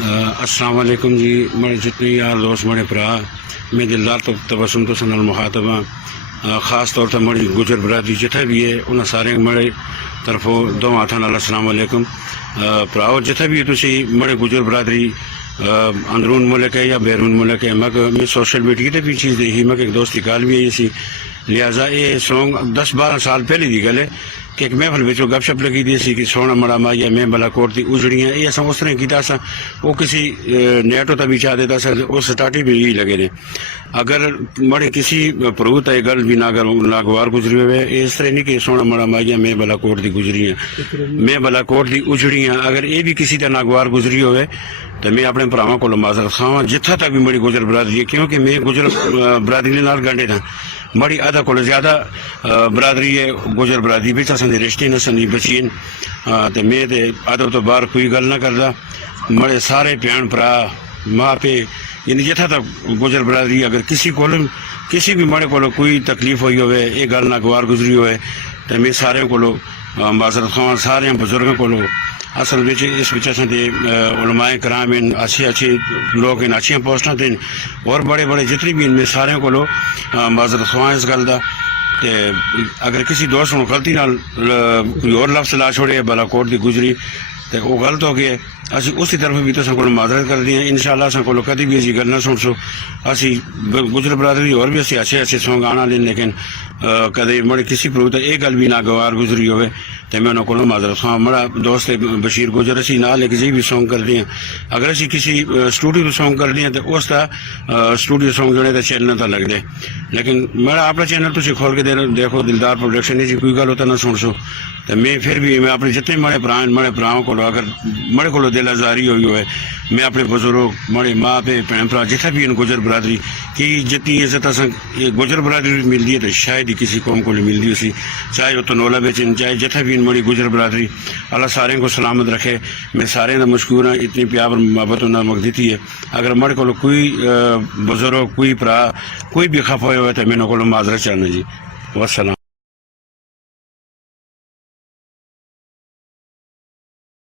अस्सलाम वालेकुम जी। मेरे जितने यार दोस्त मेरे भरा मैं दिलदार तो तबसम तो सनल मुखातबा ख़ास तौर पर मेरी गुजर बरादरी जिथे भी है उन्हें सारे मेरे तरफों दो हाथ नाल अस्सलाम वालेकुम भराओ। जिथे भी तुसी मेरे गुजर बरादरी अंदरून मुल्क है या बैरून मुल्क है मैं सोशल मीडिया पर भी चीज़ देखी मैं एक दोस्त की गाल भी आई सी। लिहाजा ये सॉन्ग 10-12 साल पहले की गल है कि एक महफल में गपशप लगी दी सी कि सोना मड़ा मा या मैं बलाकोट की उजड़ियाँ ये अस उस तरह किया सा वो किसी नेटो तक भी चाह देता सा वो स्टार्टिंग भी यही लगे ने। अगर मड़े किसी प्रभुत है गल भी नागवार गुजरी हुए इस तरह नहीं कि सोना मड़ा मा या मैं बलाकोट की गुजरियाँ मैं बलाकोट की उजड़ियाँ अगर ये भी किसी का नागवार गुजरी हुए तो मैं अपने भरावां को माजरत खावां जिथा तक भी मेरी गुजर बरादरी है क्योंकि मैं गुजर बरादरी नाल गंढे था बड़ी अदा को ज्यादा बरादरी है गुजर बरादरी बिच असां दे रिश्ते न संदी बचीन ते मैं ते अदब तो बाहर कोई गल ना करदा। मड़े सारे भैन भरा माँ पे यानी जिथा तक गुजर बरादरी अगर किसी भी मड़े को कोई तकलीफ हुई होवे ये गल नागवार गुजरी होवे तो मैं सारे को माजरत खावां सारे बुजुर्गों को असल में इस विच असांजे उलमाए कराम इन अच्छे लोग इन अच्छी पोस्टां ते और बड़े बड़े जितने भी इनमें सारे को माजरत ख्वां इस गल का अगर किसी दोस्त को गलती नाल कोई और लफ्ज़ ला छोड़े बलाकोट की गुजरी तो वो गलत हो गया असी उसी तरफ भी तो को माजरत कर दी है। इंशाअल्लाह अस को कभी भी असी गल ना सुन सो असी गुजर बरादरी और भी असी अच्छे सॉन्ग आना लें लेकिन कदे मड़े किसी पर ये गल भी नागवार गुजरी होवे तो मैं उन्होंने को माजरत खां मड़ा दोस्त बशीर गुजर असी ना लेके जी भी सॉन्ग कर दिए अगर असी किसी स्टूडियो सॉन्ग कर दिए तो उसका स्टूडियो सॉन्ग जो है चैनल तो लगते लेकिन मेरा अपना चैनल तुम खोल के देखो दिलदार प्रोडक्शन जी कोई गल होता ना सुन सो तो मैं फिर भी मैं अपने जितने मड़े भराओं को अगर मड़े को दिल आजारी हुई है मैं अपने बुजुर्ग मड़े माँ पे भैन भरा जिथे भी इन गुजर बरादरी की जितनी इज्जत अस गुजर बरादरी मिलती है तो शायद ही किसी कौम को मिलती उसी चाहे वो तनोला बेचन चाहे जिथे भी इन मड़ी गुजर बरादरी अल्लाह सारे को सलामत रखे। मैं सारे का मशकूर हाँ इतनी प्यार मोहब्बत उन्हें मग दी है। अगर मड़े को कोई बुजुर्ग कोई भरा कोई भी खफा हुआ तो मैंने को माजरत चाहना जी। वसलाम।